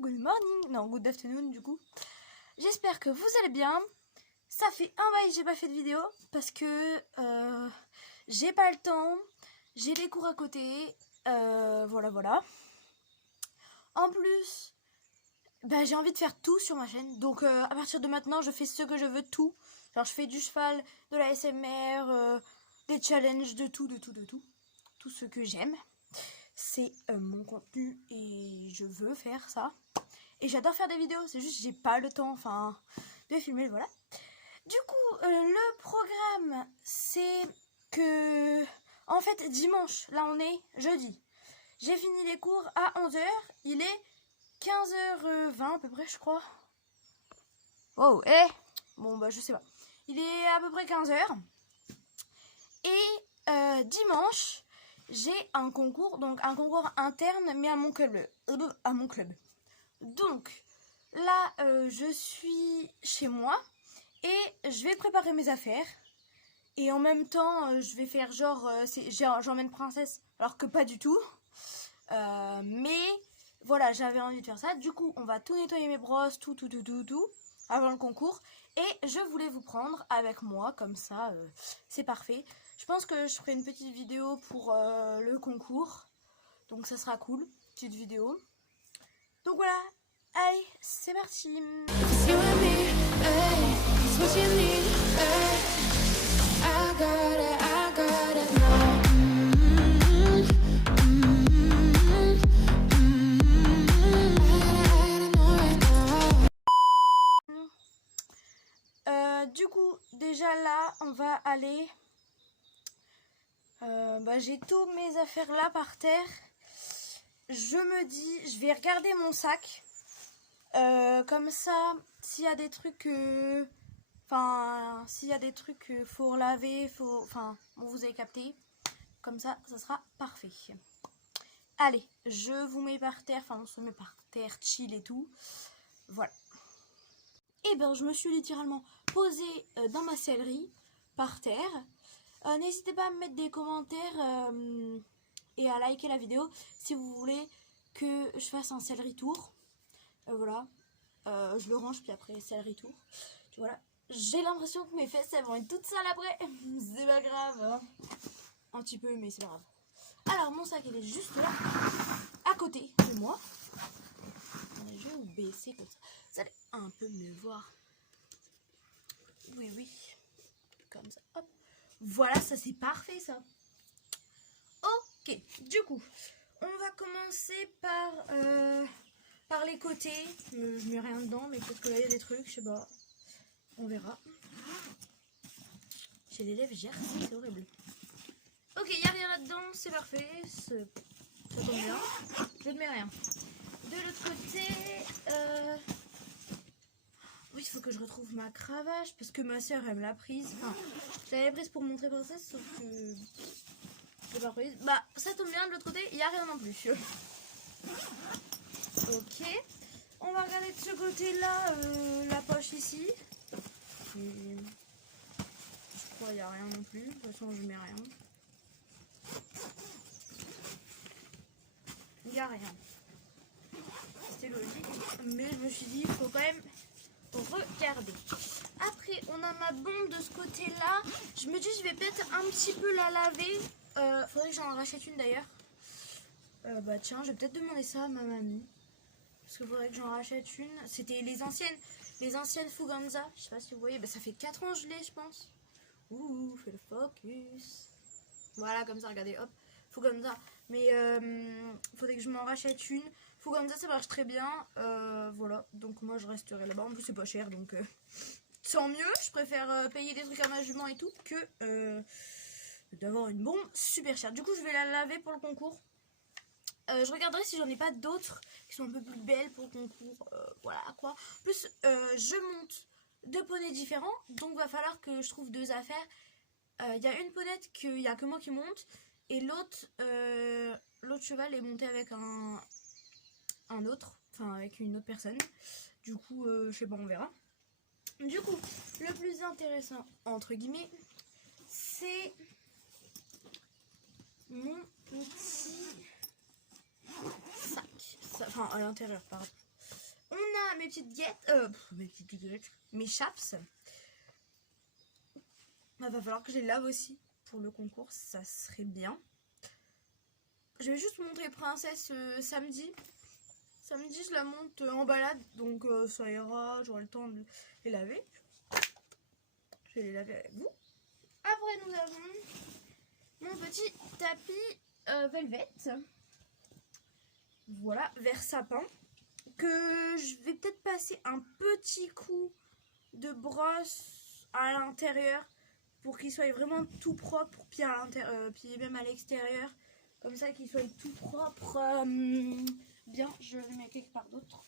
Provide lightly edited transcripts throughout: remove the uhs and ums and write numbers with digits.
good morning, non, good afternoon du coup. J'espère que vous allez bien. Ça fait un bail que j'ai pas fait de vidéo parce que j'ai pas le temps, j'ai les cours à côté, voilà. En plus, j'ai envie de faire tout sur ma chaîne, donc à partir de maintenant, je fais ce que je veux, tout. Genre je fais du cheval, de la SMR, des challenges, de tout. Tout ce que j'aime. C'est mon contenu et je veux faire ça. Et j'adore faire des vidéos, c'est juste j'ai pas le temps de filmer, voilà. Du coup, le programme, c'est que... En fait, dimanche, là on est jeudi. J'ai fini les cours à 11h, il est 15h20 à peu près, je crois. Oh, bon, je sais pas. Il est à peu près 15h. Et dimanche, j'ai un concours, donc un concours interne, mais à mon club. Donc, là, je suis chez moi et je vais préparer mes affaires. Et en même temps, je vais faire genre, j'emmène princesse, alors que pas du tout. Mais voilà, j'avais envie de faire ça. Du coup, on va tout nettoyer mes brosses, tout, avant le concours. Et je voulais vous prendre avec moi, comme ça, c'est parfait. Je pense que je ferai une petite vidéo pour le concours. Donc ça sera cool, petite vidéo. Donc voilà, allez, c'est parti. Du coup, déjà là, on va aller... j'ai tous mes affaires là par terre. Je me dis, je vais regarder mon sac. Comme ça, s'il y a des trucs... s'il y a des trucs faut relaver, vous avez capté. Comme ça, ça sera parfait. Allez, je vous mets par terre, on se met par terre, chill et tout. Voilà. Et je me suis littéralement posée dans ma sellerie, par terre. N'hésitez pas à me mettre des commentaires et à liker la vidéo si vous voulez que je fasse un sellerie tour. Voilà. Je le range puis après sellerie tour. Voilà. J'ai l'impression que mes fesses elles vont être toutes sales après. C'est pas grave. Hein. Un petit peu mais c'est pas grave. Alors mon sac il est juste là. À côté de moi. Je vais vous baisser comme ça. Vous allez un peu mieux voir. Oui. Comme ça. Hop. Voilà, ça c'est parfait ça. Ok, du coup, on va commencer par les côtés. Je mets rien dedans, mais peut-être que là il y a des trucs, je sais pas. On verra. J'ai les lèvres gercées, c'est horrible. Ok, il n'y a rien là-dedans, c'est parfait. Ça tombe bien. Je ne mets rien. De l'autre côté, oui, il faut que je retrouve ma cravache parce que ma soeur elle me l'a prise. Je l'avais prise pour montrer princesse, sauf que je l'ai pas prise. Ça tombe bien, de l'autre côté, il n'y a rien non plus. Ok. On va regarder de ce côté-là, la poche ici. Et je crois qu'il n'y a rien non plus. De toute façon, je mets rien. Il n'y a rien. C'était logique. Mais je me suis dit, il faut quand même regarder. Après, on a ma bombe de ce côté-là. Je me dis, je vais peut-être un petit peu la laver. Faudrait que j'en rachète une d'ailleurs. Tiens, je vais peut-être demander ça à ma mamie. Parce qu'il faudrait que j'en rachète une. C'était les anciennes Fuganza. Je sais pas si vous voyez. Ça fait 4 ans que je l'ai, je pense. Ouh, fais le focus. Voilà, comme ça, regardez, hop. Fuganza. Mais faudrait que je m'en rachète une. Fuganza, ça marche très bien. Voilà, donc moi je resterai là-bas. En plus, c'est pas cher, donc tant mieux. Je préfère payer des trucs à ma jument et tout que d'avoir une bombe super chère. Du coup, je vais la laver pour le concours. Je regarderai si j'en ai pas d'autres qui sont un peu plus belles pour le concours. Voilà quoi. Plus, je monte 2 poneys différents. Donc, va falloir que je trouve 2 affaires. Il y a une ponette qu'il n'y a que moi qui monte. Et l'autre cheval est monté avec un autre. Enfin, avec une autre personne. Du coup, je sais pas, on verra. Du coup, le plus intéressant, entre guillemets, c'est mon petit sac. À l'intérieur, pardon. mes petites guettes, mes chaps. Il va falloir que je les lave aussi pour le concours, ça serait bien. Je vais juste montrer Princesse samedi. Samedi, je la monte en balade, donc ça ira, j'aurai le temps de les laver. Je vais les laver avec vous. Après, nous avons mon petit tapis velvet. Voilà, vert sapin. Que je vais peut-être passer un petit coup de brosse à l'intérieur pour qu'il soit vraiment tout propre, puis même à l'extérieur. Comme ça, qu'il soit tout propre. Bien, je le mets quelque part d'autre.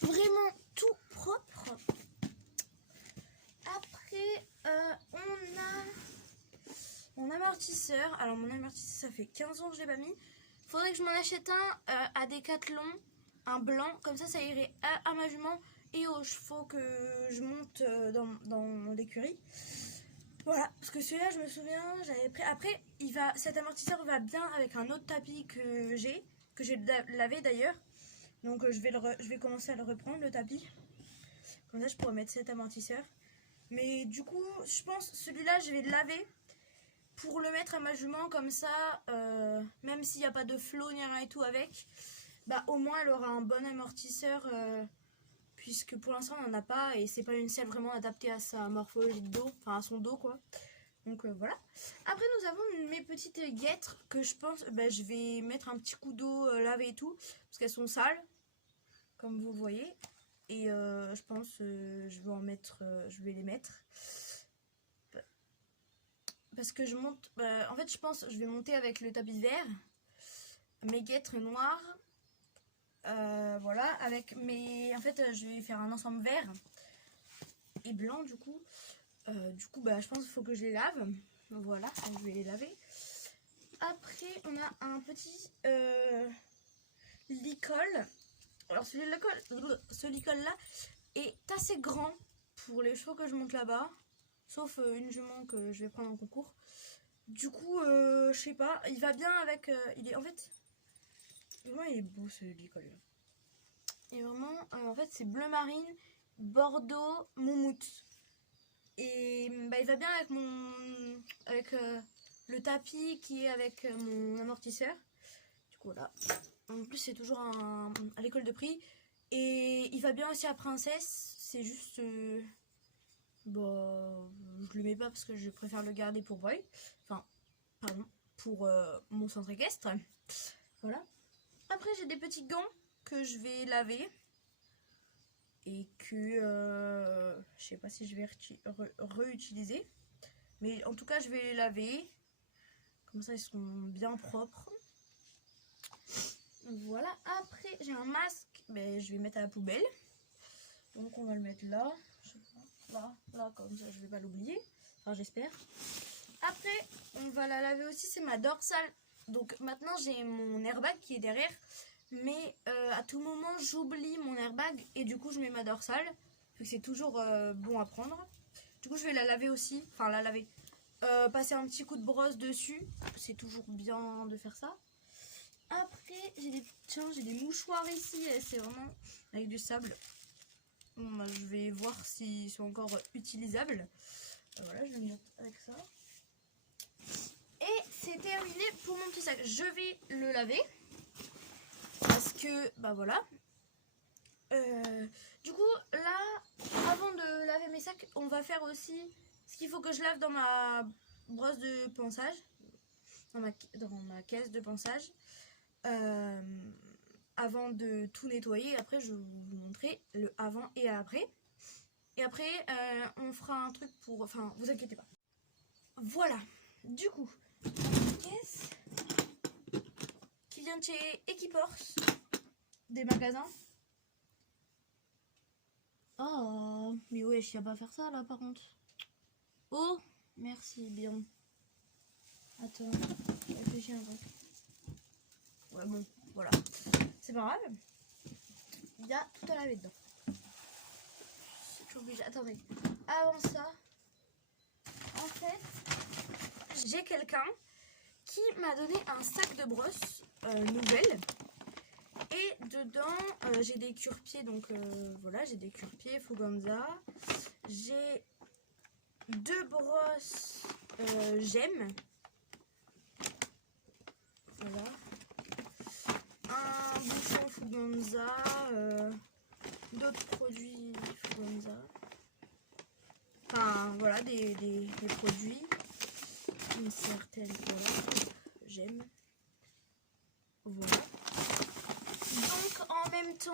Vraiment tout propre. Après, on a mon amortisseur. Alors, mon amortisseur, ça fait 15 ans que je l'ai pas mis. Faudrait que je m'en achète un à Decathlon, un blanc. Comme ça irait à ma jument et aux chevaux que je monte dans l'écurie. Voilà, parce que celui-là, je me souviens, j'avais pris. Après, cet amortisseur va bien avec un autre tapis que j'ai lavé d'ailleurs. Donc, je vais commencer à le reprendre, le tapis. Comme ça, je pourrais mettre cet amortisseur. Mais du coup, je pense celui-là, je vais le laver pour le mettre à ma jument. Comme ça, même s'il n'y a pas de flot ni rien et tout avec, bah au moins, elle aura un bon amortisseur. Puisque pour l'instant on n'en a pas et c'est pas une selle vraiment adaptée à sa morphologie de dos, enfin à son dos quoi. Donc voilà. Après nous avons mes petites guêtres que je pense, je vais mettre un petit coup d'eau lavé et tout, parce qu'elles sont sales, comme vous le voyez. Et je pense je vais les mettre. Parce que je monte, en fait je pense je vais monter avec le tapis vert, mes guêtres noires. Voilà, avec mes... En fait, je vais faire un ensemble vert et blanc, du coup. Je pense qu'il faut que je les lave. Voilà, je vais les laver. Après, on a un petit licol. Alors, ce licol-là est assez grand pour les chevaux que je monte là-bas. Sauf une jument que je vais prendre en concours. Du coup, je sais pas, il va bien avec... en fait... Vraiment, il est beau ce licol. Et vraiment, en fait, c'est bleu marine, bordeaux, moumoute. Et il va bien avec le tapis qui est avec mon amortisseur. Du coup, là. En plus, c'est toujours à l'école de prix. Et il va bien aussi à Princesse. C'est juste... je le mets pas parce que je préfère le garder pour Boy. Enfin, pardon, pour mon centre équestre. Voilà. Après, j'ai des petits gants que je vais laver. Et que je sais pas si je vais réutiliser. Mais en tout cas, je vais les laver. Comme ça, ils sont bien propres. Voilà. Après, j'ai un masque. Je vais mettre à la poubelle. Donc, on va le mettre là. Là, comme ça, je vais pas l'oublier. Enfin, j'espère. Après, on va la laver aussi. C'est ma dorsale. Donc, maintenant, j'ai mon airbag qui est derrière. Mais à tout moment, j'oublie mon airbag. Et du coup, je mets ma dorsale. C'est toujours bon à prendre. Du coup, je vais la laver aussi. Enfin, la laver. Passer un petit coup de brosse dessus. C'est toujours bien de faire ça. Après, j'ai des mouchoirs ici. C'est vraiment avec du sable. Bon, je vais voir s'ils sont encore utilisables. Voilà, je vais mettre avec ça. Et c'est terminé pour mon petit sac. Je vais le laver. Parce que, voilà. Du coup, là, avant de laver mes sacs, on va faire aussi ce qu'il faut que je lave dans ma brosse de ponçage. Dans ma caisse de ponçage. Avant de tout nettoyer. Après, je vais vous montrer le avant et après. Et après, on fera un truc pour... Enfin, vous inquiétez pas. Voilà. Du coup, une caisse qui vient de chez Equiporce, des magasins. Oh, mais ouais, je sais pas faire ça là par contre. Oh, merci bien. Attends, je réfléchis un peu. Ouais, bon, voilà. C'est pas grave. Il y a tout à laver dedans. Je suis obligée. Attendez. Avant ça, en fait, j'ai quelqu'un qui m'a donné un sac de brosse nouvelle. Et dedans, j'ai des cure-pieds, donc voilà, j'ai des cure-pieds Fuganza. J'ai 2 brosses Gemme. Voilà. Un bouchon Fuganza, d'autres produits Fuganza. Enfin, voilà, des produits. Une certaine, voilà, Gemme. Voilà. Donc, en même temps,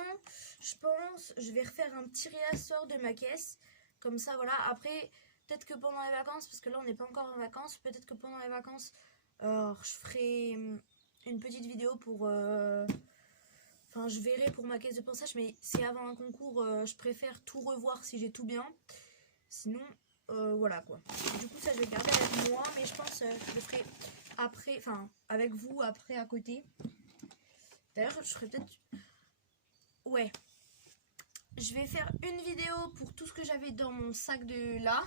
je pense, je vais refaire un petit réassort de ma caisse. Comme ça, voilà. Après, peut-être que pendant les vacances, parce que là, on n'est pas encore en vacances, peut-être que pendant les vacances, je ferai une petite vidéo pour... Enfin, je verrai pour ma caisse de pensage, mais c'est avant un concours, je préfère tout revoir si j'ai tout bien. Sinon, voilà quoi. Du coup, ça, je vais garder avec moi, mais je pense que je le ferai après, enfin, avec vous, après, à côté. D'ailleurs, je ferai peut-être... Ouais. Je vais faire une vidéo pour tout ce que j'avais dans mon sac de là.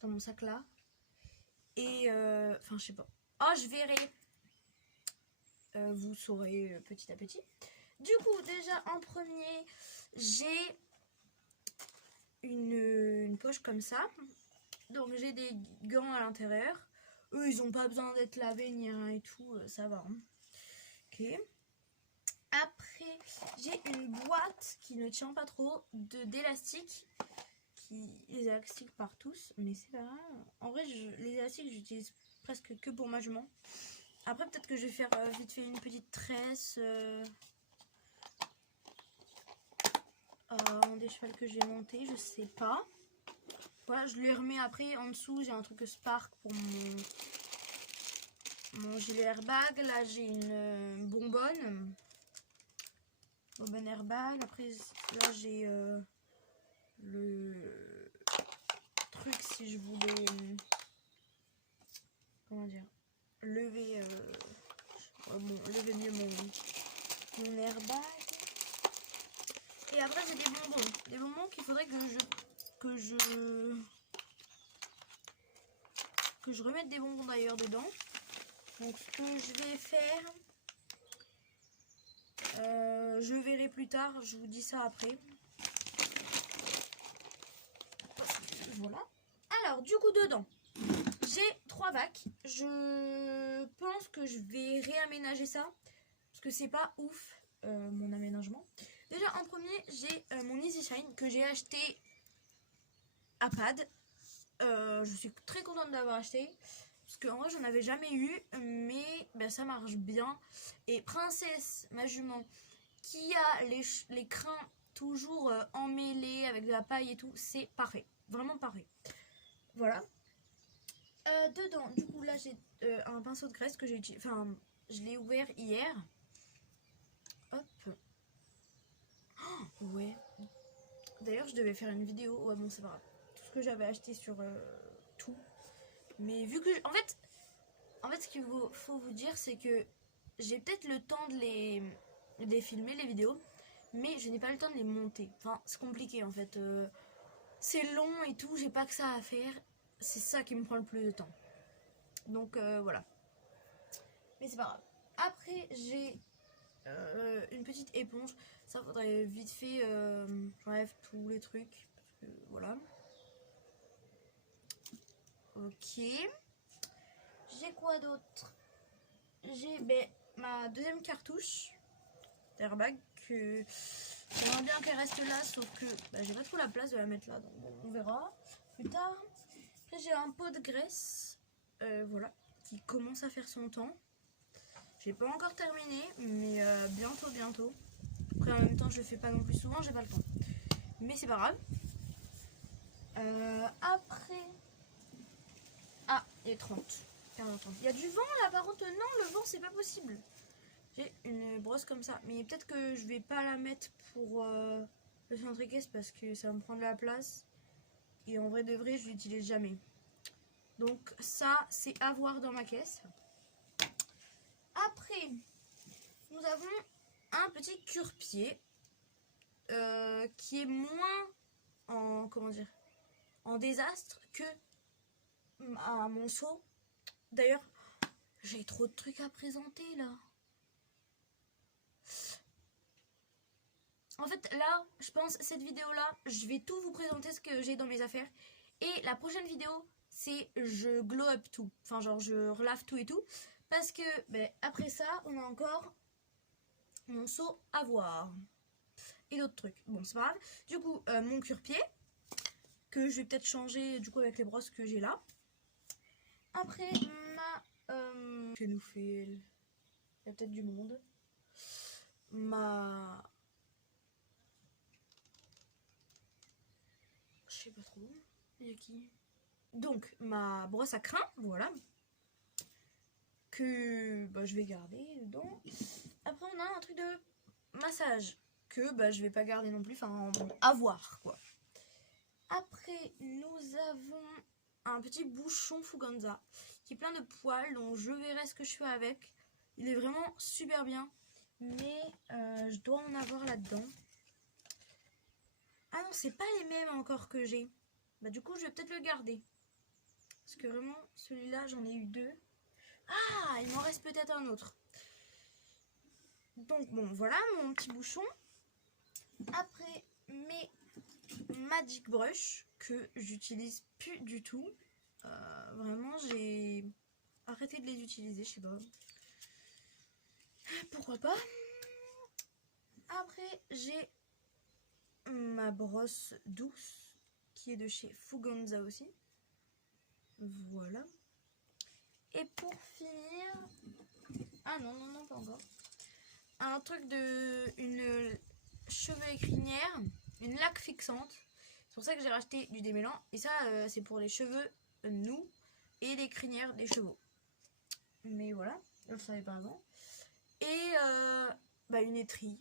Dans mon sac là. Et, enfin, je sais pas. Oh, je verrai. Vous saurez petit à petit. Du coup, déjà, en premier, j'ai une poche comme ça. Donc, j'ai des gants à l'intérieur. Eux, ils n'ont pas besoin d'être lavés ni rien et tout. Ça va. Hein. Ok. Après, j'ai une boîte qui ne tient pas trop d'élastiques. Les élastiques par tous, mais c'est pas grave. En vrai, les élastiques, j'utilise presque que pour ma jument. Après, peut-être que je vais faire vite fait une petite tresse des chevals que j'ai monté, je sais pas. Voilà, je les remets après. En dessous, j'ai un truc Spark pour mon gilet airbag. Là, j'ai une bonbonne airbag. Après, là, j'ai le truc si je voulais comment dire, lever lever mieux mon airbag. Et après, j'ai des bonbons qu'il faudrait que je remette des bonbons d'ailleurs dedans. Donc ce que je vais faire, je verrai plus tard, je vous dis ça après. Voilà. Alors du coup dedans, j'ai 3 vacs. Je pense que je vais réaménager ça parce que c'est pas ouf mon aménagement. Déjà en premier, j'ai mon Easy Shine que j'ai acheté à Pad. Je suis très contente d'avoir acheté parce qu'en vrai j'en avais jamais eu, mais ben, ça marche bien. Et Princesse, ma jument, qui a les crins toujours emmêlés avec de la paille et tout, c'est parfait, vraiment parfait. Voilà. Dedans, du coup là j'ai un pinceau de graisse que j'ai utilisé, enfin je l'ai ouvert hier. Hop. Oh, ouais. D'ailleurs je devais faire une vidéo, ouais bon c'est pas grave. Tout ce que j'avais acheté sur tout. Mais vu que en fait ce qu'il faut vous dire c'est que j'ai peut-être le temps de les filmer les vidéos, mais je n'ai pas le temps de les monter. Enfin c'est compliqué en fait. C'est long et tout, j'ai pas que ça à faire. C'est ça qui me prend le plus de temps. Donc voilà. Mais c'est pas grave. Après j'ai une petite éponge. Ça faudrait vite fait j'enlève tous les trucs. Parce que voilà. Ok. J'ai quoi d'autre? J'ai ma deuxième cartouche d'airbag que j'aimerais bien qu'elle reste là, sauf que j'ai pas trop la place de la mettre là, donc bon, on verra plus tard. Après j'ai un pot de graisse, voilà, qui commence à faire son temps. J'ai pas encore terminé, mais bientôt. Après en même temps je le fais pas non plus souvent, j'ai pas le temps. Mais c'est pas grave. Après... Ah, il est 30. Il y a du vent là par contre, non le vent c'est pas possible. J'ai une brosse comme ça, mais peut-être que je vais pas la mettre pour le centre-caisse parce que ça va me prendre la place. Et en vrai de vrai, je l'utilise jamais. Donc ça, c'est à voir dans ma caisse. Après, nous avons un petit cure-pied qui est moins en, comment dire, en désastre que mon seau. D'ailleurs, j'ai trop de trucs à présenter là. En fait, là, je pense, cette vidéo-là, je vais tout vous présenter ce que j'ai dans mes affaires. Et la prochaine vidéo, c'est je glow up tout. Enfin, genre, je relave tout et tout. Parce que, ben, après ça, on a encore mon seau à voir. Et d'autres trucs. Bon, c'est pas grave. Du coup, mon cure-pied, que je vais peut-être changer, du coup, avec les brosses que j'ai là. Après, que nous fait... Il y a peut-être du monde. Je sais pas trop. Il y a qui? Donc, ma brosse à crin, voilà. Que bah, je vais garder dedans. Après, on a un truc de massage. Que bah, je vais pas garder non plus. Enfin, bon, à voir, quoi. Après, nous avons un petit bouchon Fuganza qui est plein de poils. Donc, je verrai ce que je fais avec. Il est vraiment super bien. Mais je dois en avoir là-dedans. Ah non, c'est pas les mêmes encore que j'ai. Bah du coup, je vais peut-être le garder. Parce que vraiment, celui-là, j'en ai eu 2. Ah, il m'en reste peut-être un autre. Donc bon, voilà mon petit bouchon. Après, mes Magic Brush que j'utilise plus du tout. Vraiment, j'ai arrêté de les utiliser, je sais pas. Pourquoi pas. Après, j'ai ma brosse douce qui est de chez Fuganza aussi. Voilà. Et pour finir... Ah non, non, non, pas encore. Un truc de... Une cheveux crinière, une laque fixante. C'est pour ça que j'ai racheté du démêlant. Et ça, c'est pour les cheveux nus et les crinières des chevaux. Mais voilà, je ne le savais pas avant. Et bah, une étrille.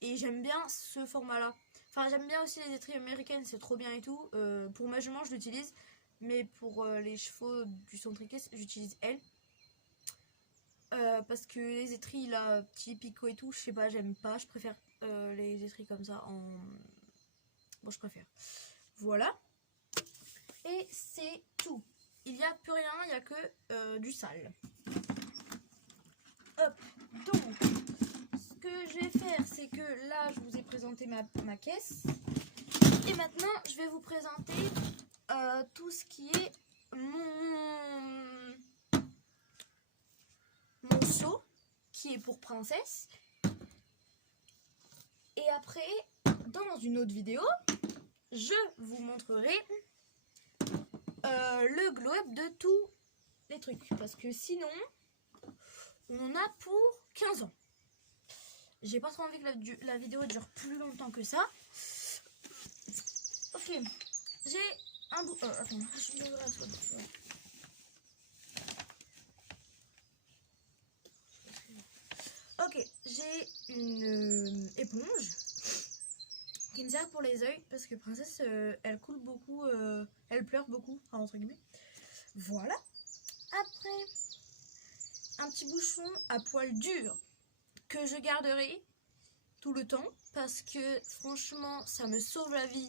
Et j'aime bien ce format-là. Enfin, j'aime bien aussi les étrilles américaines, c'est trop bien et tout. Pour ma jument, je l'utilise. Mais pour les chevaux du centriquet, j'utilise elle. Parce que les étrilles là, petits picots et tout, je sais pas, j'aime pas. Je préfère les étrilles comme ça en... Bon, je préfère. Voilà. Et c'est tout. Il n'y a plus rien, il n'y a que du sale. Hop. Donc, ce que je vais faire, c'est que là, je vous ai présenté ma caisse. Et maintenant, je vais vous présenter tout ce qui est mon seau, qui est pour princesse. Et après, dans une autre vidéo, je vous montrerai le glow-up de tous les trucs. Parce que sinon, on en a pour 15 ans. J'ai pas trop envie que la vidéo dure plus longtemps que ça. Ok, j'ai un bout... attends, je devrais asseoir. Ok, j'ai une éponge qui me sert pour les yeux parce que princesse, elle coule beaucoup, elle pleure beaucoup, entre guillemets. Voilà. Après, un petit bouchon à poil dur que je garderai tout le temps parce que franchement, ça me sauve la vie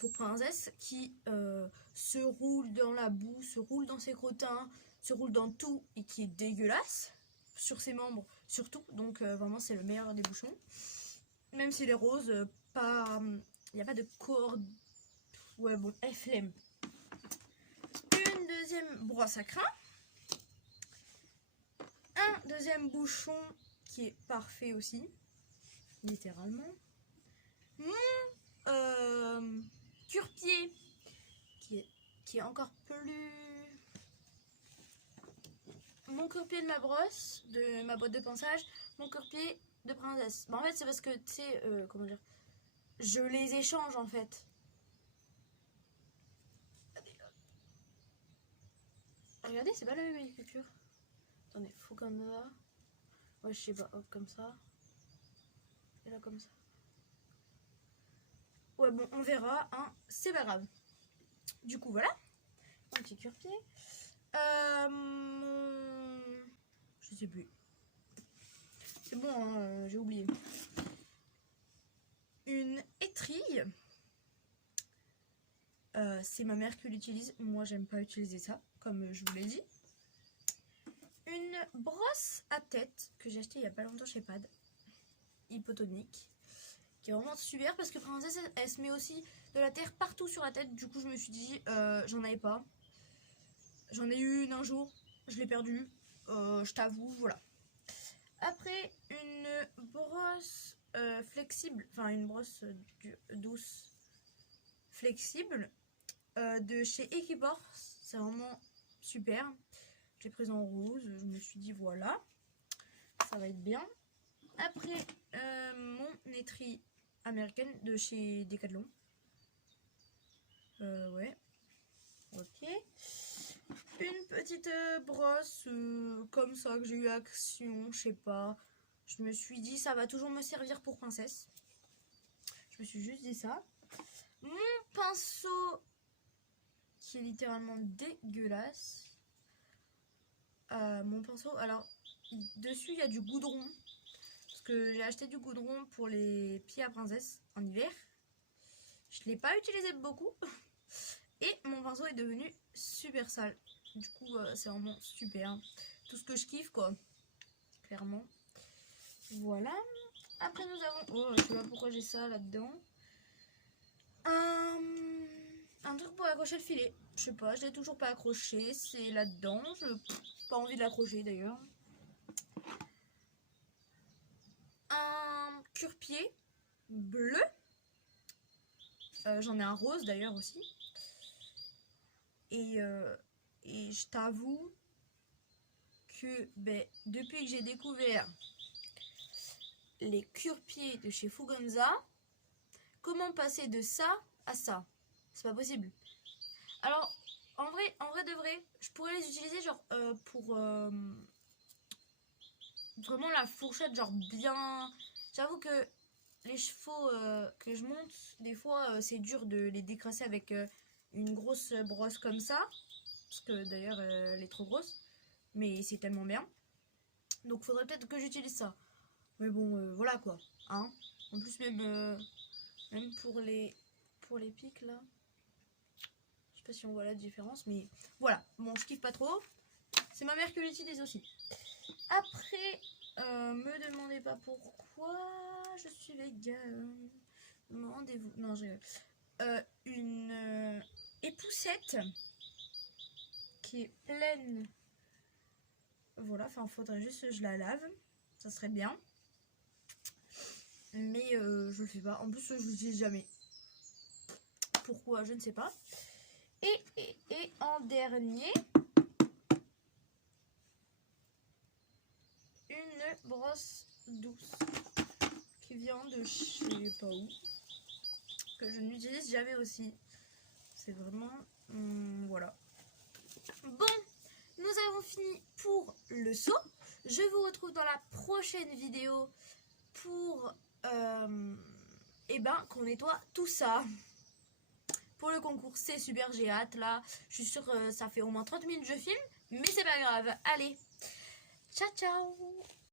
pour princesse qui se roule dans la boue, se roule dans ses crottins, se roule dans tout et qui est dégueulasse sur ses membres surtout. Donc vraiment, c'est le meilleur des bouchons. Même s'il est rose, pas, il n'y a pas de corde. Ouais, bon, flemme. Une deuxième brosse à crin. Un deuxième bouchon qui est parfait aussi, littéralement. Mon cure-pied qui est encore plus... Mon cure-pied de ma brosse, de ma boîte de pinçage, mon cure-pied de princesse. Bah, en fait, c'est parce que, tu sais, comment dire, je les échange en fait. Regardez, c'est pas la même écriture. Attendez, faut comme ça. Ouais, je sais pas, hop, comme ça. Et là, comme ça. Ouais, bon, on verra, hein, c'est pas grave. Du coup, voilà. Un petit cure-pied. Je sais plus. C'est bon, hein, j'ai oublié. Une étrille. C'est ma mère qui l'utilise. Moi, j'aime pas utiliser ça, comme je vous l'ai dit. Une brosse à tête que j'ai acheté il y a pas longtemps chez Pad. Hypotonique. qui est vraiment super parce que Princesse elle se met aussi de la terre partout sur la tête. Du coup je me suis dit j'en avais pas. J'en ai eu une un jour, je l'ai perdue, je t'avoue, voilà. Après une brosse flexible, enfin une brosse douce flexible de chez Equiforce, c'est vraiment super. Je l'ai prise en rose, je me suis dit voilà, ça va être bien. Après mon étrie américaine de chez Decathlon. Ouais. Ok. Une petite brosse comme ça que j'ai eu Action, je sais pas. Je me suis dit ça va toujours me servir pour princesse. Je me suis juste dit ça. Mon pinceau qui est littéralement dégueulasse. Mon pinceau, alors dessus il y a du goudron. Parce que j'ai acheté du goudron pour les pieds à princesse en hiver. Je ne l'ai pas utilisé beaucoup. Et mon pinceau est devenu super sale. Du coup, c'est vraiment super. Tout ce que je kiffe, quoi. Clairement. Voilà. Après, nous avons... Oh, je sais pas pourquoi j'ai ça là-dedans. Un truc pour accrocher le filet. Je sais pas, je l'ai toujours pas accroché. C'est là-dedans. Je n'ai pas envie de l'accrocher, d'ailleurs. Un cure-pied bleu. J'en ai un rose, d'ailleurs, aussi. Et je t'avoue que depuis que j'ai découvert les cure-pieds de chez Fuganza, comment passer de ça à ça? C'est pas possible. Alors, en vrai de vrai, je pourrais les utiliser genre pour vraiment la fourchette, genre bien... J'avoue que les chevaux que je monte, des fois c'est dur de les décrasser avec une grosse brosse comme ça. Parce que d'ailleurs elle est trop grosse. Mais c'est tellement bien. Donc faudrait peut-être que j'utilise ça. Mais bon, voilà quoi. Hein, en plus même pour les pics là. Je sais pas si on voit la différence. Mais voilà. Bon, je kiffe pas trop. C'est ma mère qui l'utilise aussi. Après, me demandez pas pourquoi je suis végane. Demandez-vous. Non, j'ai une époussette qui est pleine. Voilà, enfin, faudrait juste que je la lave. Ça serait bien. Mais je le fais pas. En plus, je l'utilise jamais. Pourquoi? Je ne sais pas. Et en dernier, une brosse douce qui vient de je sais pas où, que je n'utilise jamais aussi. C'est vraiment voilà. Bon, nous avons fini pour le seau. Je vous retrouve dans la prochaine vidéo pour qu'on nettoie tout ça. Pour le concours, c'est super, j'ai hâte là. Je suis sûre que ça fait au moins 30 minutes que je filme, mais c'est pas grave. Allez, ciao ciao.